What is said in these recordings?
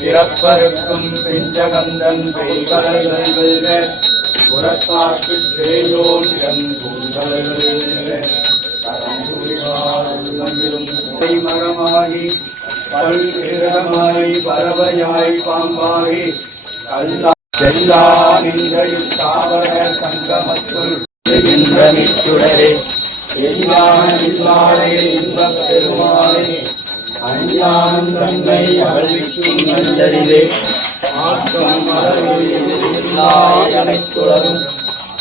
பிறப்பருக்கும் பிஞ்சகந்தன் பெய்கடல்கள் வெல்க புறத்தாக்கு சேயோன் மரமாகி பல்கிரமாய் பறவையாய் பாம்பாகி எல்லா தாவர சங்கமத்துள் சுடரே இல்லாதே இன்பப் பெருமாளே அஞ்ஞானம் தன்னை அழிக்கும் நந்தரிலே ஆக்கம் அனைத்துலரும்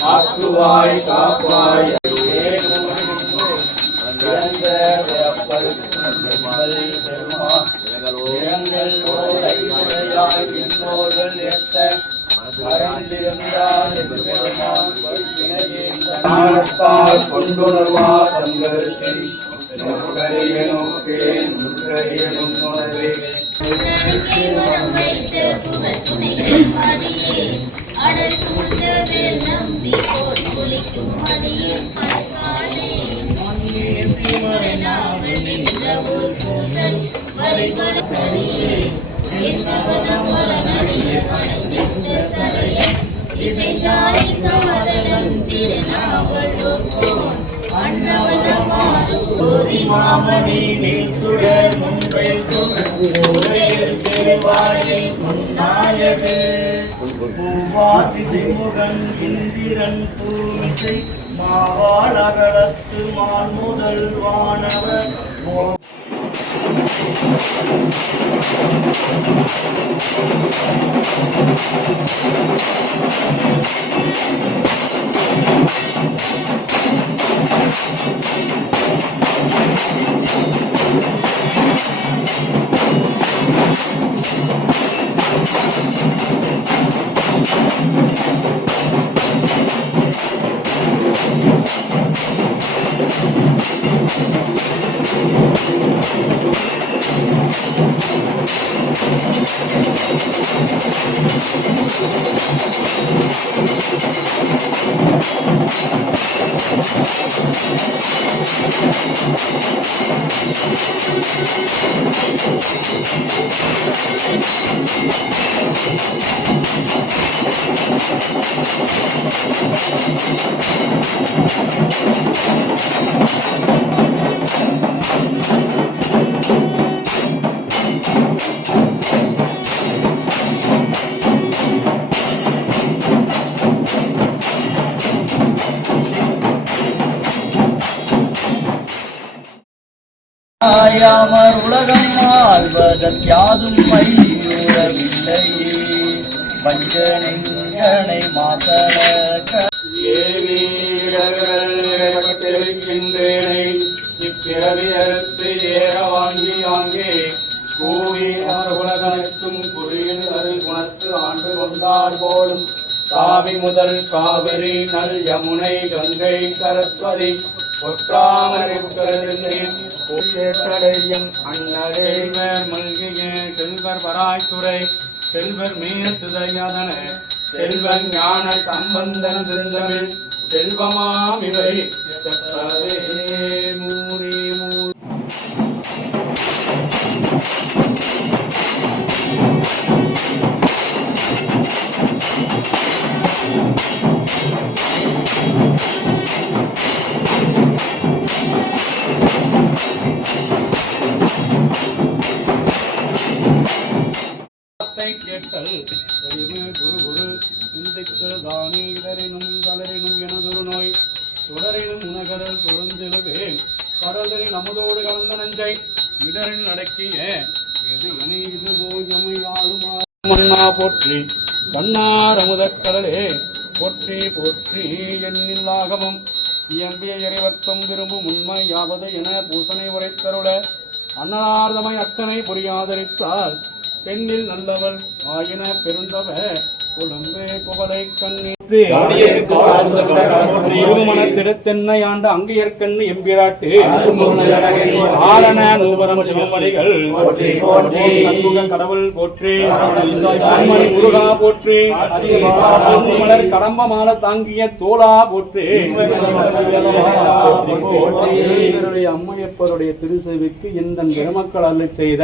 ஆக்குவாய் காப்பாய் கொண்டுணர்வா தங்களுக்கு பூவாதிசைமுகன் இந்திரன் பூமிசை மாவாளகளத்து மான் முதல் வானவர் யாமர் உலகம் ஆழ்வதற்யாதும் மையூரவில்லையே பஞ்சனை மாதள ஏவீரகின்றேனை இப்பிறவியத்து ஏற வாங்கி ஆங்கே கூவி உலகத்தும் குறியில் அருள் குணத்து ஆண்டு கொண்டார் போலும் காவி முதல் காவிரி நல் யமுனை கங்கை சரஸ்வதி ஒற்றாமரையும் அண்ணரே மல்கிய செல்வர் வராய்த்துறை செல்வர் மேசுதையாதன செல்வன் ஞான சம்பந்தன் திருந்தமிழ் செல்வமாமிவை மூரி போற்றி கண்ணாரமுதக்கடலே போற்றி போற்றி எண்ணில்லாகமும் இயம்பிய இறைவத்தம் விரும்பும் உண்மை யாவது என பூசனை உரைத்தருள அன்னலார்தமை அத்தனை புரியாதரித்தால் பெண்ணில் நல்லவள் ஆயின பெருந்தவ குழம்பே குவளை கண்ணி இருமணத்திடத்தென்னை ஆண்ட அங்கையற்கண்ணு எம்பிராட்டு ஆரண நூபரம் சிவமணிகள் கடவுள் போற்றி முருகா போற்றி மலர் கடம்ப மாலை தாங்கிய தோளா போற்றி அம்மையப்பருடைய திருசேவிக்கு இந்த பெருமக்கள் அருள் செய்த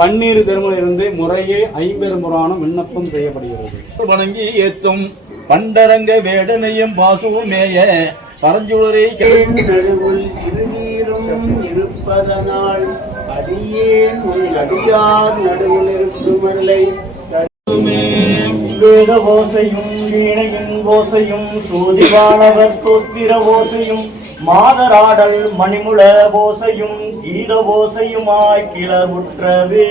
பன்னீர் திருமணிலிருந்து முறையே 50 புராணம் விண்ணப்பம் செய்யப்படுகிறது. வணங்கி ஏத்தும் பண்டரங்க வேடனையும் பாசுமேய பரஞ்சுடரை நடுவுள் இருநீரும் இருப்பதனால் அடியேன் உன் அடியார் நடுவில் இருக்கும் அருளை வேத ஓசையும் வீணையின் ஓசையும் சோதிவானவர் தோத்திர ஓசையும் மாதராடல் மணிமுள ஓசையும் கீத ஓசையுமாய் கிளவுற்றவே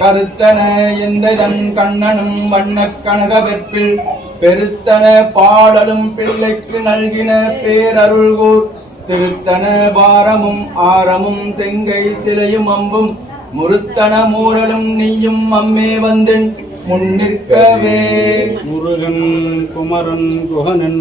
கருத்தன எந்ததன் கண்ணனும் வண்ணக் கனக வெற்பில் பெருத்தன பாடலும் பிள்ளைக்கு நல்கின பேரருள்கூர் திருத்தன பாரமும் ஆரமும் செங்கை சிலையும் அம்பும் முருத்தன மூரலும் நீயும் அம்மே வந்தென் முன்னிற்கவே. Murugan Kumaran குகனன்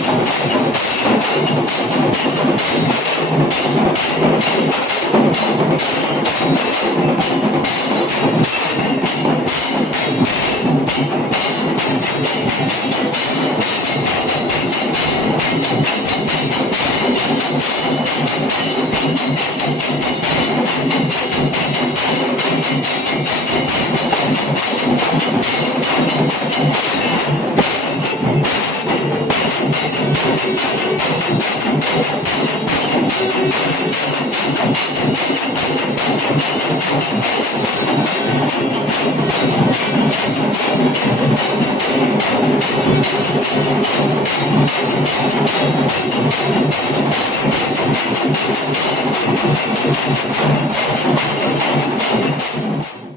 Thank you.